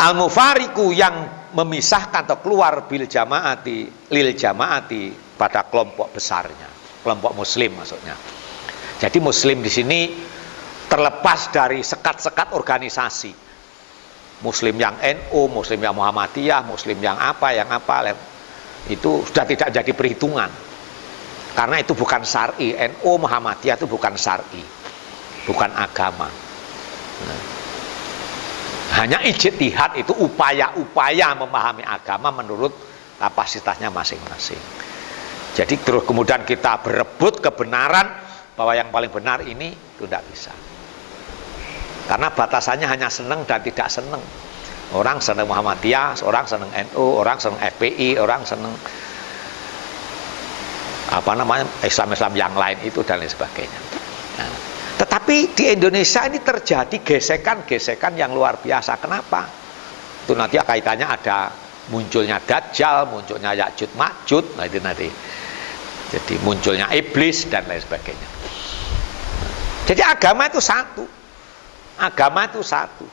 Al-mufariqu yang memisahkan atau keluar bil jamaati lil jamaati pada kelompok besarnya, kelompok muslim maksudnya. Jadi muslim di sini terlepas dari sekat-sekat organisasi. Muslim yang NU, muslim yang Muhammadiyah, muslim yang apa, itu sudah tidak jadi perhitungan. Karena itu bukan syar'i. NU, Muhammadiyah itu bukan syar'i, bukan agama. Hanya ijtihad, itu upaya-upaya memahami agama menurut kapasitasnya masing-masing. Jadi terus kemudian kita berebut kebenaran bahwa yang paling benar ini, itu tidak bisa. Karena batasannya hanya senang dan tidak senang. Orang senang Muhammadiyah, orang senang NU, orang senang FPI, orang senang Islam-Islam yang lain itu dan lain sebagainya. Nah, tetapi di Indonesia ini terjadi gesekan-gesekan yang luar biasa. Kenapa? Itu nanti kaitannya ada munculnya Dajjal, munculnya Ya'juj Ma'juj, nah itu nanti. Jadi munculnya iblis dan lain sebagainya. Jadi agama itu satu. Agama itu satu.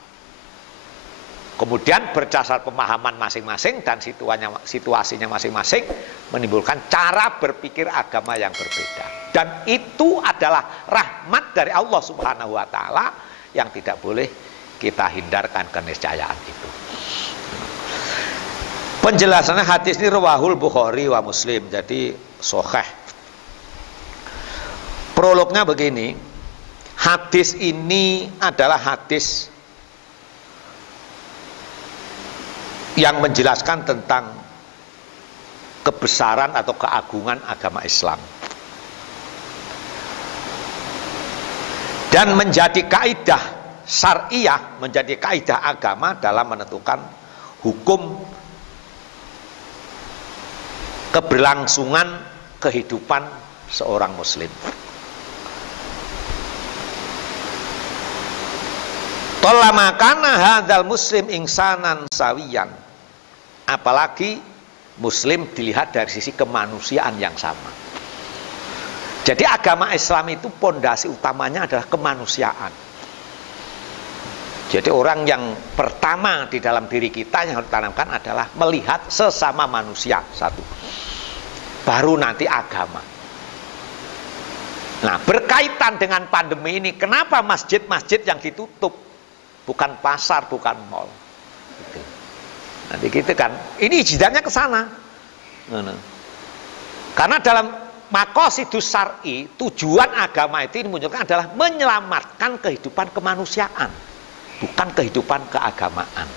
Kemudian berdasar pemahaman masing-masing dan situasinya masing-masing menimbulkan cara berpikir agama yang berbeda. Dan itu adalah rahmat dari Allah Subhanahu wa taala yang tidak boleh kita hindarkan keniscayaan itu. Penjelasannya hadis ini rawahul Bukhari wa Muslim, jadi sahih. Prolognya begini. Hadis ini adalah hadis yang menjelaskan tentang kebesaran atau keagungan agama Islam. Dan menjadi kaidah syariah, menjadi kaidah agama dalam menentukan hukum keberlangsungan kehidupan seorang muslim. Tolama kana hadzal muslim insanan sawiyan. Apalagi muslim dilihat dari sisi kemanusiaan yang sama. Jadi agama Islam itu pondasi utamanya adalah kemanusiaan. Jadi orang yang pertama di dalam diri kita yang harus ditanamkan adalah melihat sesama manusia satu. Baru nanti agama. Nah, berkaitan dengan pandemi ini, kenapa masjid-masjid yang ditutup? Bukan pasar, bukan mal. Gitu. Nanti gitu kan. Ini jidatnya ke sana. Karena dalam maqasidus syar'i, tujuan agama itu dimunculkan adalah menyelamatkan kehidupan kemanusiaan, bukan kehidupan keagamaan.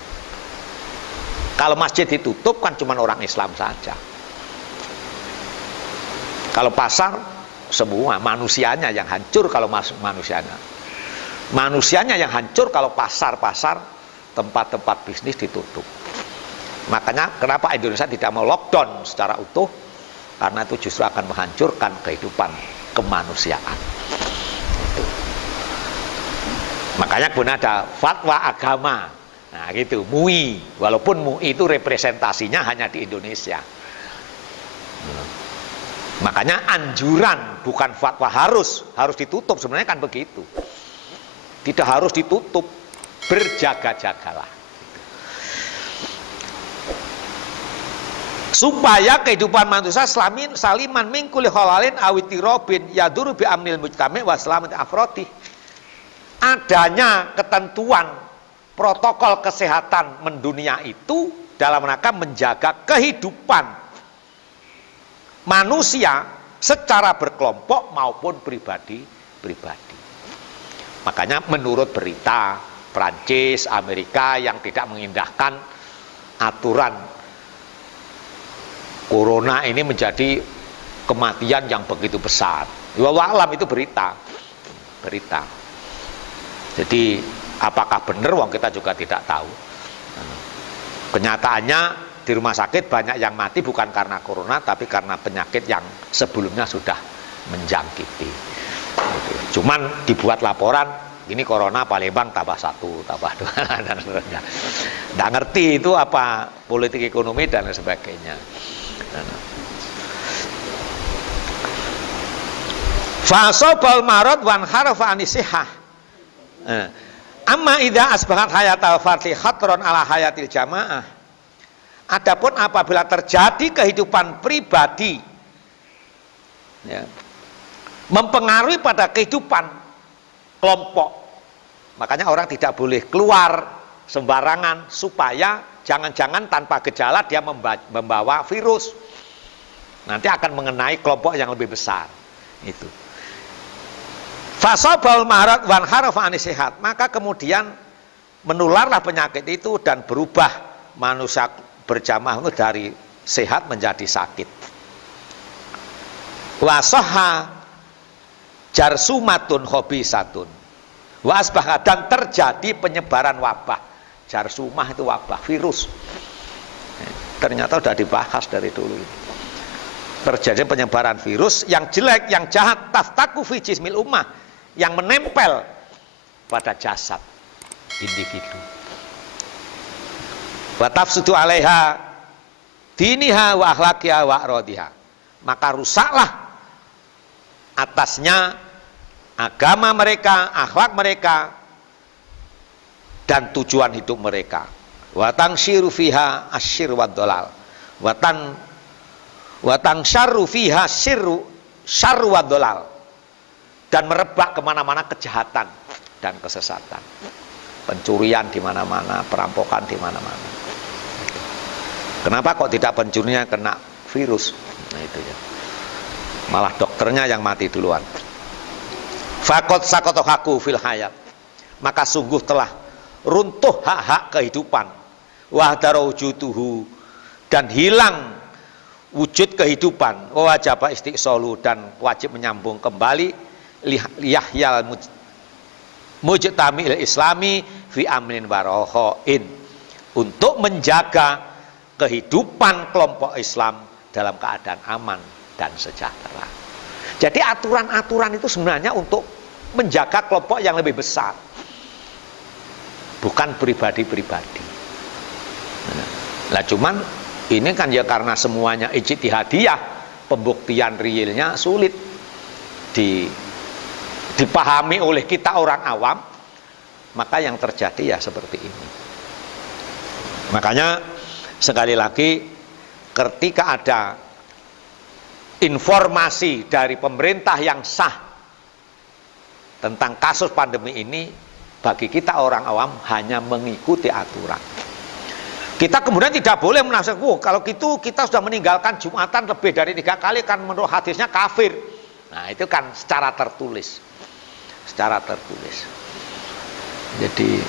Kalau masjid ditutup kan cuma orang Islam saja. Kalau pasar semua manusianya yang hancur kalau manusianya. Manusianya yang hancur kalau pasar-pasar, tempat-tempat bisnis ditutup. Makanya kenapa Indonesia tidak mau lockdown secara utuh? Karena itu justru akan menghancurkan kehidupan kemanusiaan. Itu. Makanya kemudian ada fatwa agama. Nah gitu, MUI. Walaupun MUI itu representasinya hanya di Indonesia. Makanya anjuran, bukan fatwa harus ditutup. Sebenarnya kan begitu. Tidak harus ditutup, berjaga-jagalah. Supaya kehidupan manusia saliman min kulli khalalin awitirobin yaduru bi amnil mujtami' wa salamati afrodi. Adanya ketentuan protokol kesehatan mendunia itu dalam rangka menjaga kehidupan manusia secara berkelompok maupun pribadi-pribadi. Makanya menurut berita Prancis, Amerika yang tidak mengindahkan aturan corona ini menjadi kematian yang begitu besar. Wallahu alam itu berita. Jadi apakah benar wong kita juga tidak tahu. Kenyataannya di rumah sakit banyak yang mati bukan karena corona tapi karena penyakit yang sebelumnya sudah menjangkiti. Cuman dibuat laporan ini corona Palembang tambah 1, tambah 2 dan seterusnya. Nggak ngerti itu apa politik ekonomi dan sebagainya. Fasobal marad wan harafa anisihah. Amma idza asbahat hayatal fardhi khatron ala hayatil jamaah. Adapun apabila terjadi kehidupan pribadi ya, mempengaruhi pada kehidupan kelompok, makanya orang tidak boleh keluar sembarangan supaya jangan-jangan tanpa gejala dia membawa virus, nanti akan mengenai kelompok yang lebih besar. Itu fasobal marat wan harafa anisihat, maka kemudian menularlah penyakit itu dan berubah manusia berjamaah dari sehat menjadi sakit. Wasoha jarsumatun hobisatun wasbah, dan terjadi penyebaran wabah. Jarsumah itu wabah, virus. Ternyata sudah dibahas dari dulu. Terjadi penyebaran virus yang jelek, yang jahat, taftaku fi jismil ummah, yang menempel pada jasad individu. Wa tafsudu alaiha diniha wa akhlaqiha wa rodiha, maka rusaklah atasnya agama mereka, akhlak mereka, dan tujuan hidup mereka. Wa tangsyiru fiha asyir wa dolal, wa tangsyaru fiha syarru wa dolal, dan merebak kemana-mana kejahatan dan kesesatan, pencurian di mana-mana, perampokan di mana-mana. Kenapa kok tidak pencurinya kena virus? Nah itu ya. Malah dokternya yang mati duluan. Fakot sakotoh haku fil hayat, maka sungguh telah runtuh hak-hak kehidupan. Wahdarau wujuduhu, dan hilang wujud kehidupan. Wajaba istiqsolu, dan wajib menyambung kembali liyahyal mujtamil islami fi amnin warohoin, untuk menjaga kehidupan kelompok Islam dalam keadaan aman dan sejahtera. Jadi aturan-aturan itu sebenarnya untuk menjaga kelompok yang lebih besar, bukan pribadi-pribadi. Nah, cuman ini kan ya karena semuanya ijtihadiyah, pembuktian realnya sulit dipahami oleh kita orang awam, maka yang terjadi ya seperti ini. Makanya sekali lagi, ketika ada informasi dari pemerintah yang sah tentang kasus pandemi ini, bagi kita orang awam hanya mengikuti aturan. Kita kemudian tidak boleh menafsirkan, kalau gitu kita sudah meninggalkan Jumatan lebih dari 3 kali, kan menurut hadisnya kafir. Nah itu kan secara tertulis. Secara tertulis. Jadi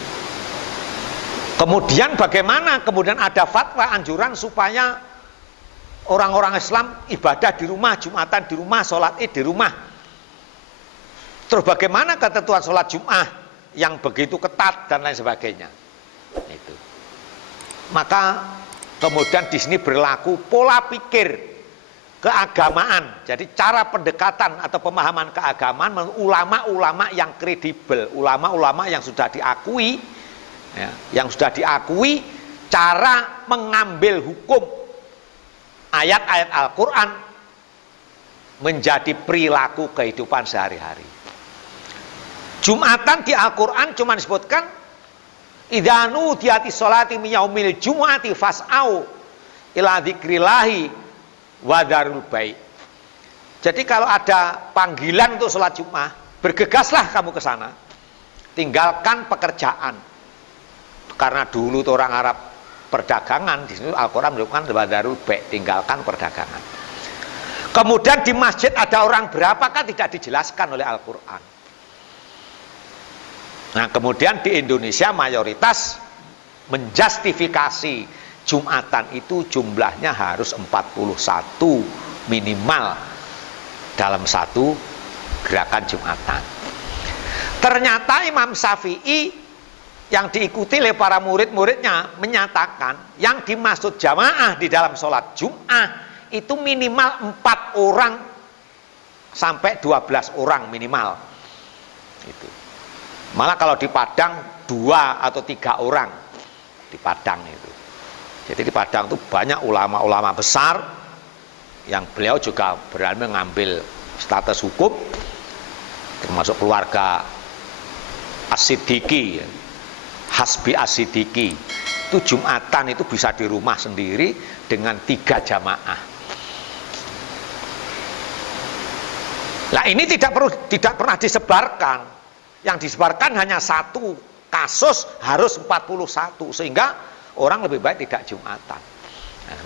kemudian bagaimana kemudian ada fatwa anjuran supaya orang-orang Islam ibadah di rumah, Jumatan di rumah, sholat id di rumah. Terus bagaimana ketentuan sholat Jum'ah yang begitu ketat dan lain sebagainya. Itu. Maka kemudian di sini berlaku pola pikir keagamaan. Jadi cara pendekatan atau pemahaman keagamaan ulama-ulama yang kredibel, ulama-ulama yang sudah diakui, ya, yang sudah diakui cara mengambil hukum ayat-ayat Al-Quran menjadi perilaku kehidupan sehari-hari. Jumatan di Al-Quran cuma disebutkan idza nudiyati sholati min yaumil jumu'ati fas'au ila dzikrillahi wa dzarul bai'. Jadi kalau ada panggilan untuk sholat Jumat, bergegaslah kamu ke sana. Tinggalkan pekerjaan. Karena dulu tuh orang Arab perdagangan, di sini Al-Qur'an menunjukkan wa dzarul bai', tinggalkan perdagangan. Kemudian di masjid ada orang berapa kan tidak dijelaskan oleh Al-Qur'an. Nah kemudian di Indonesia mayoritas menjustifikasi Jumatan itu jumlahnya harus 41 minimal dalam satu gerakan Jumatan. Ternyata Imam Syafi'i yang diikuti oleh para murid-muridnya menyatakan yang dimaksud jamaah di dalam sholat Jum'ah itu minimal 4 orang sampai 12 orang minimal. Itu. Malah kalau di Padang 2 atau 3 orang di Padang itu. Jadi di Padang itu banyak ulama-ulama besar yang beliau juga berani mengambil status hukum, termasuk keluarga As-Siddiqi, hasbi asidiki. Itu Jumatan itu bisa di rumah sendiri dengan 3 jamaah. Nah ini tidak pernah disebarkan. Yang disebarkan hanya 1 kasus harus 41, sehingga orang lebih baik tidak Jumatan.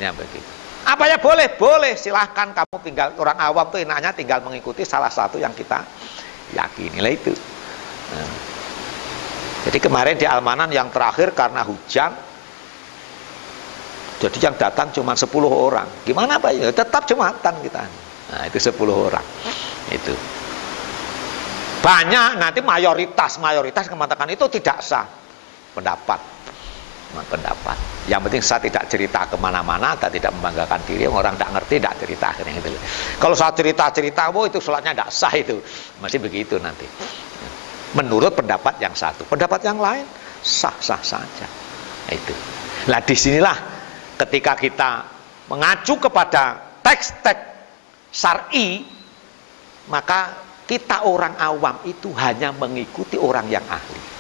Nah, begitu. Apa ya boleh? Boleh, silahkan kamu tinggal, orang awam tuh enaknya tinggal mengikuti salah satu yang kita yakini lah itu. Nah, jadi kemarin di Almanan yang terakhir karena hujan, jadi yang datang cuma 10 orang. Gimana Pak? Ya, tetap Jumatan kita. Nah, itu 10 orang. Itu. Banyak nanti mayoritas mengatakan itu tidak sah. Pendapat. Yang penting saya tidak cerita kemana-mana, atau tidak membanggakan diri. Orang tidak ngerti, tidak cerita akhirnya gitu. Kalau saya cerita, oh itu sholatnya tidak sah itu. Masih begitu nanti. Menurut pendapat yang satu, pendapat yang lain sah-sah saja. Itu. Nah disinilah ketika kita mengacu kepada teks-teks syar'i, maka kita orang awam itu hanya mengikuti orang yang ahli.